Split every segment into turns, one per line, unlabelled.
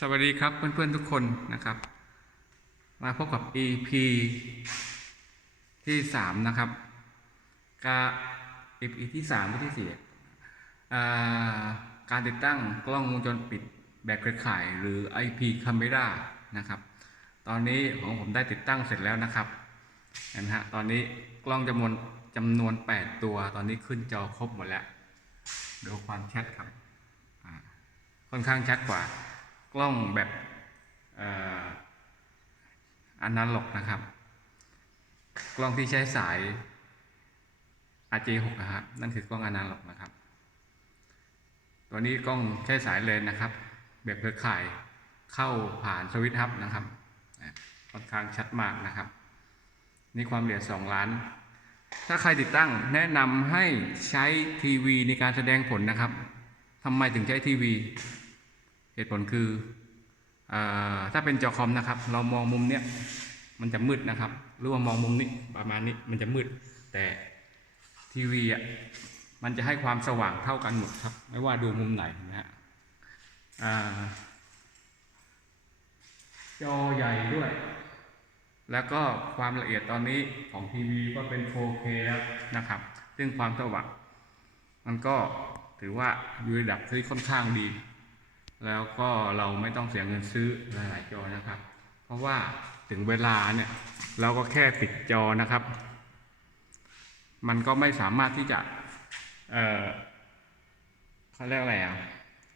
สวัสดีครับเพื่อนๆทุกคนนะครับ มาพบกับ EP ที่สามนะครับกา EP ที่สามหรือที่สี่การติดตั้งกล้องวงจรปิดแบบเครือข่ายหรือ IP Camera นะครับ ตอนนี้ของผมได้ติดตั้งเสร็จแล้วนะครับเห็นไหมฮะตอนนี้กล้องจำนวนจำนวน 8 ตัว ตอนนี้ขึ้นจอครบหมดแล้วดูความชัดครับค่อนข้างชัดกว่า กล้องแบบเอ่ออนาล็อกนะครับ กล้องที่ใช้สาย RJ6 นะฮะนั่นคือกล้องอนาล็อกนะครับ ตัวนี้กล้องใช้สายเลนนะครับ แบบเครือข่ายเข้าผ่านสวิตช์ฮับนะครับค่อนข้างชัดมากนะครับ นี่ความละเอียด2ล้าน ถ้าใครติดตั้งแนะนำให้ใช้ทีวีในการแสดงผลนะครับทำไมถึงใช้ทีวี เหตุผลคืออถ้าเป็นจอคอมนะครับ เรามองมุมเนี้ยมันจะมืดนะครับ หรือว่ามองมุมนี้ประมาณนี้มันจะมืด แต่ทีวีอะมันจะให้ความสว่างเท่ากันหมดครับ ไม่ว่าดูมุมไหนนะฮะจอใหญ่ด้วย แล้วก็ความละเอียดตอนนี้ของทีวีก็เป็น 4K แล้วนะครับ ซึ่งความสว่างมันก็ถือว่าอยู่ระดับที่ค่อนข้างดี แล้วก็เราไม่ต้องเสียเงินซื้อหลายๆจอนะครับ เพราะว่าถึงเวลาเนี่ยเราก็แค่ปิดจอนะครับ มันก็ไม่สามารถที่จะ เออเขาเรียกอะไรอะ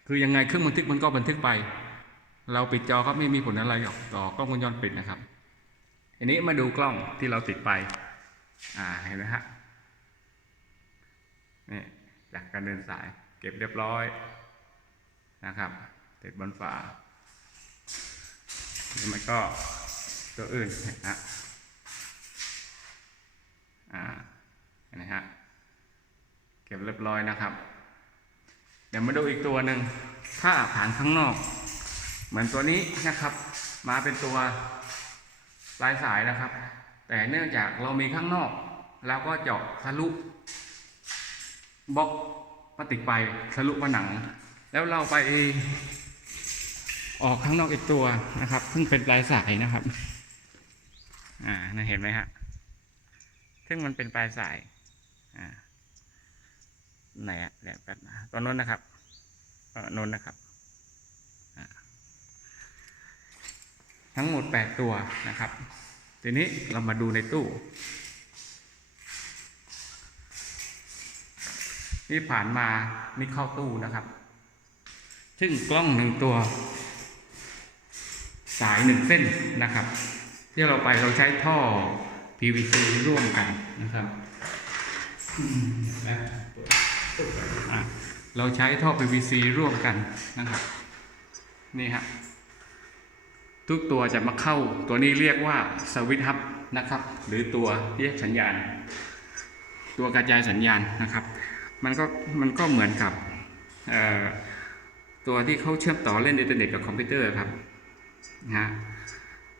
คือยังไงเครื่องบันทึกมันก็บันทึกไป เราปิดจอก็ไม่มีผลอะไรหรอกต่อกล้องวงจรปิดนะครับทีนี้มาดูกล้องที่เราติดไป อ่าเห็นไหมฮะนี่จากการเดินสายเก็บเรียบร้อย นะครับติดบนฝานี่มันก็ตัวอื่นนะฮะอ่านไหมฮะเก็บเรียบร้อยนะครับ เดี๋ยวมาดูอีกตัวหนึ่งถ้าผ่านข้างนอก เหมือนตัวนี้นะครับ มาเป็นตัวปลายสายนะครับ แต่เนื่องจากเรามีข้างนอกเราก็เจาะทะลุบล็อกพลาสติกไปทะลุผนัง แล้วเราไปออกข้างนอกอีกตัวนะครับ ซึ่งเป็นปลายสายนะครับอ่าน่าเห็นไหมฮะซึ่งมันเป็นปลายสาย อ่าไหนอะเดี๋ยวแป๊บนะตัวนู้นนะครับเออนู้นนะครับ ทั้งหมดแปดตัวนะครับ ทีนี้เรามาดูในตู้ ที่ผ่านมานี่เข้าตู้นะครับ ซึ่งกล้องหนึ่งตัว สายหนึ่งเส้นนะครับ ที่เราไปเราใช้ท่อ PVC ร่วมกันนะครับเราใช้ท่อ PVC ร่วมกันนะครับนี่ฮะทุกตัวจะมาเข้าตัวนี้เรียกว่าสวิตช์ฮับนะครับ หรือตัวที่สัญญาณ ตัวกระจายสัญญาณนะครับ มันก็มันก็เหมือนกับเอ่อ ตัวที่เขาเชื่อมต่อเล่นอินเทอร์เน็ตกับคอมพิวเตอร์ครับนะฮะ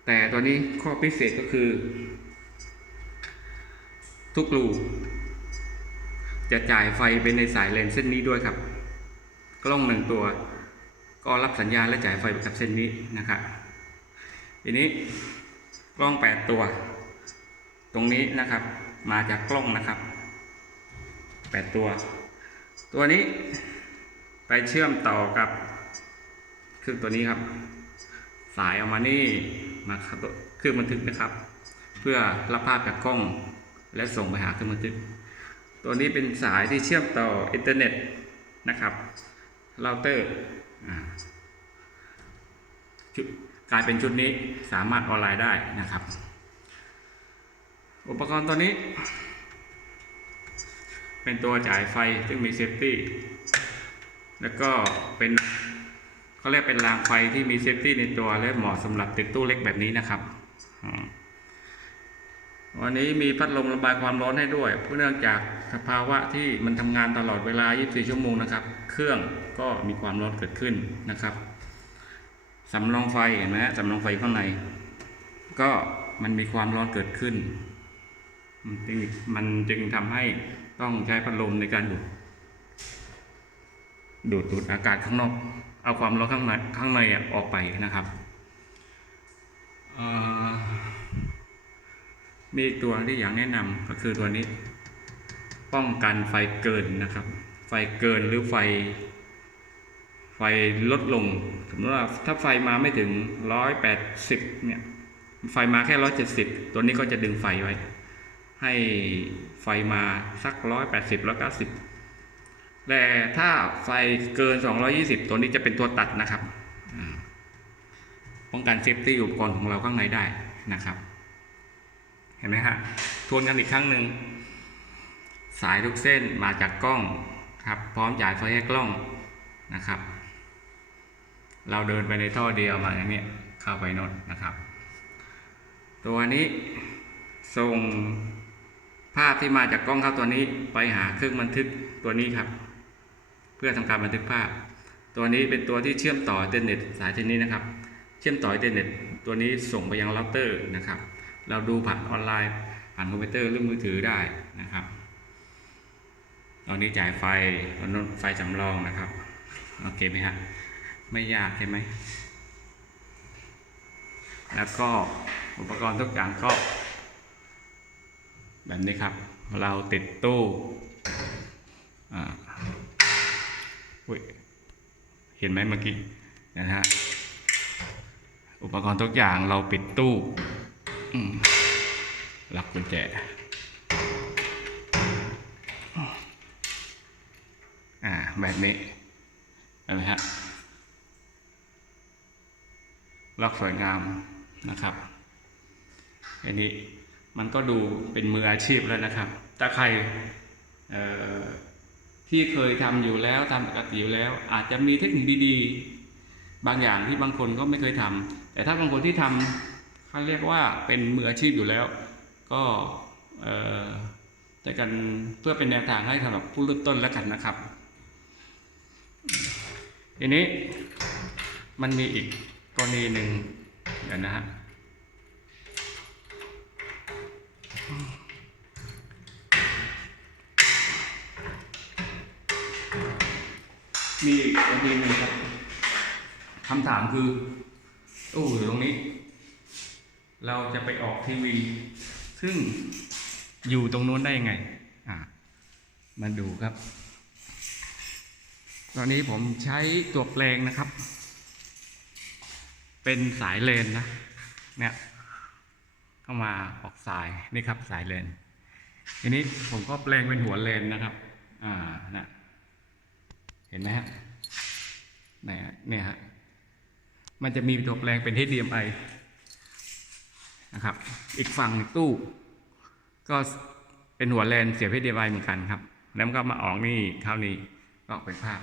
แต่ตัวนี้ข้อพิเศษก็คือ ทุกรูจะจ่ายไฟไปในสายเลนเส้นนี้ด้วยครับ กล้องหนึ่งตัว ก็รับสัญญาณและจ่ายไฟไปกับเส้นนี้นะครับทีนี้กล้องแปดตัว ตรงนี้นะครับ มาจากกล้องนะครับแปดตัว ตัวนี้ ไปเชื่อมต่อกับเครื่องตัวนี้ครับ สายออกมานี่มาครับเครื่องบันทึกนะครับ เพื่อรับภาพจากกล้องและส่งไปหาเครื่องบันทึก ตัวนี้เป็นสายที่เชื่อมต่ออินเทอร์เน็ตนะครับเราเตอร์กลายเป็นชุดนี้สามารถออนไลน์ได้นะครับ อุปกรณ์ตัวนี้ เป็นตัวจ่ายไฟซึ่งมีเซฟตี้ แล้วก็เป็นเขาเรียกเป็นรางไฟที่มีเซฟตี้ในตัวและเหมาะสำหรับติดตู้เล็กแบบนี้นะครับวันนี้มีพัดลมระบายความร้อนให้ด้วย เพราะเนื่องจากสภาวะที่มันทำงานตลอดเวลา 24 ชั่วโมงนะครับ เครื่องก็มีความร้อนเกิดขึ้นนะครับสำรองไฟเห็นไหมสำรองไฟข้างใน ก็มันมีความร้อนเกิดขึ้น มันจึงมันจึงทำให้ต้องใช้พัดลมในการดูด ดูดดูดอากาศข้างนอก เอาความร้อนข้างในข้างในออกไปนะครับมีตัวที่อยากแนะนำก็คือตัวนี้ ป้องกันไฟเกินนะครับ ไฟเกินหรือไฟ ไฟลดลง สมมติว่าถ้าไฟมาไม่ถึงร้อยแปดสิบเนี่ย ไฟมาแค่ร้อยเจ็ดสิบตัวนี้ก็จะดึงไฟไว้ ให้ไฟมาสักร้อย แปดสิบร้อยเก้าสิบแต่ถ้าไฟเกิน 220 ตัวนี้จะเป็นตัวตัดนะครับป้องกันเซฟตี้อุปกรณ์ของเราข้างในได้นะครับ เห็นไหมฮะทวนกันอีกครั้งหนึ่งสายทุกเส้นมาจากกล้องครับ พร้อมจ่ายไฟให้กล้องนะครับ เราเดินไปในท่อเดียวมาอย่างนี้เข้าไปโนนนะครับ ตัวนี้ส่งภาพที่มาจากกล้องเข้าตัวนี้ไปหาเครื่องบันทึกตัวนี้ครับ เพื่อทำการบันทึกภาพ ตัวนี้เป็นตัวที่เชื่อมต่ออินเทอร์เน็ตสายชนิดนะครับ เชื่อมต่ออินเทอร์เน็ตตัวนี้ส่งไปยังเราเตอร์นะครับ เราดูผ่านออนไลน์ ผ่านคอมพิวเตอร์หรือมือถือได้นะครับ ตอนนี้จ่ายไฟตอนนู้นไฟสำรองนะครับโอเคไหมฮะไม่ยากใช่ไหมแล้วก็อุปกรณ์ทุกอย่างก็แบบนี้ครับ เราติดตู้อ่า เห็นไหมเมื่อกี้นะฮะอุปกรณ์ทุกอย่างเราปิดตู้ล็อกกุญแจอ่าแบบนี้เห็นไหมฮะล็อกสวยงามนะครับอันนี้มันก็ดูเป็นมืออาชีพแล้วนะครับ ถ้าใครเอ่อ ที่เคยทำอยู่แล้วทำปกติอยู่แล้ว อาจจะมีเทคนิคดีๆ บางอย่างที่บางคนก็ไม่เคยทำแต่ถ้าบางคนที่ทำเขาเรียกว่าเป็นมืออาชีพอยู่แล้ว ก็เอ่อแต่กันเพื่อเป็นแนวทางให้สำหรับผู้เริ่มต้นแล้วกันนะครับทีนี้มันมีอีกกรณีหนึ่งเดี๋ยวนะฮะ มีอีกกรณีหนึ่งครับคำถามคือตู้อยู่ตรงนี้ เราจะไปออกทีวี ซึ่งอยู่ตรงนู้นได้ยังไง อ่ามาดูครับ ตอนนี้ผมใช้ตัวแปลงนะครับ เป็นสายเลนนะ เนี่ยเข้ามาออกสายนี่ครับสายเลน ทีนี้ผมก็แปลงเป็นหัวเลนนะครับ อ่านะ เห็นไหมฮะนฮะเนี่ยฮะ มันจะมีตัวแปลงเป็น HDMI นะครับ อีกฝั่งตู้ ก็เป็นหัวเลนเสียบ HDMI เหมือนกันครับ แล้วมันก็มาออกนี่เข้านี่ก็ออกเป็นภาพ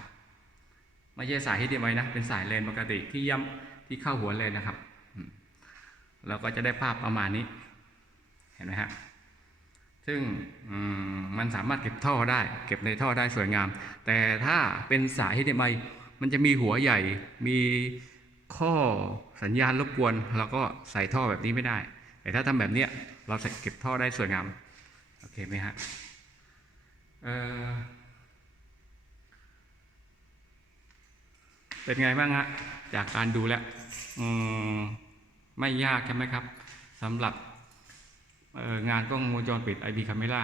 ไม่ใช่สาย HDMI นะ เป็นสายเลนปกติที่ย่ำที่เข้าหัวเลนนะครับเราก็จะได้ภาพประมาณนี้ เห็นไหมฮะ ซึ่งมมันสามารถเก็บท่อได้ เก็บในท่อได้สวยงาม แต่ถ้าเป็นสาย HDMI มันจะมีหัวใหญ่ มีข้อสัญญาณรบกวนเราก็ใส่ท่อแบบนี้ไม่ได้ แต่ถ้าทำแบบเนี้ยเราใส่เก็บท่อได้สวยงาม โอเคไหมฮะเเป็นไงบ้างฮะจากการดูแล้วไม่ยากใช่ไหมครับสำหรับ งานกล้องวงจรปิด IP Camera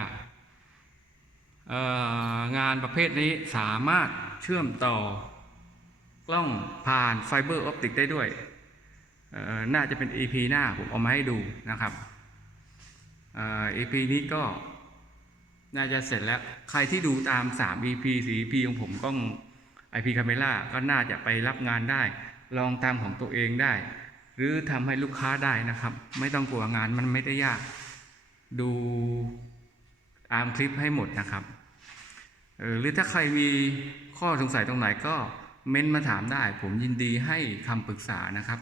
เอ่องานประเภทนี้สามารถเชื่อมต่อกล้องผ่านไฟเบอร์ออปติกได้ด้วย น่าจะเป็น EP หน้าผมเอามาให้ดูนะครับเอ่อ EP นี้ก็น่าจะเสร็จแล้ว ใครที่ดูตาม 3 EP 4 EP ของผมกล้อง IP Camera ก็น่าจะไปรับงานได้ ลองตามของตัวเองได้ หรือทำให้ลูกค้าได้นะครับ ไม่ต้องกลัวงานมันไม่ได้ยาก ดูตามคลิปให้หมดนะครับหรือถ้าใครมีข้อสงสัยตรงไหนก็เม้นมาถามได้ ผมยินดีให้คำปรึกษานะครับ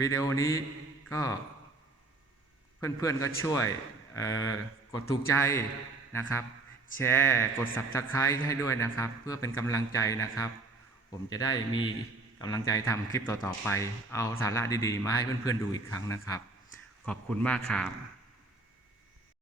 วิดีโอนี้ก็เพื่อนๆก็ช่วยกดถูกใจนะครับ แชร์กด subscribe ให้ด้วยนะครับ เพื่อเป็นกำลังใจนะครับ ผมจะได้มี กำลังใจทำคลิปต่อๆไป เอาสาระดีๆ มาให้เพื่อนๆดูอีกครั้งนะครับ ขอบคุณมากครับ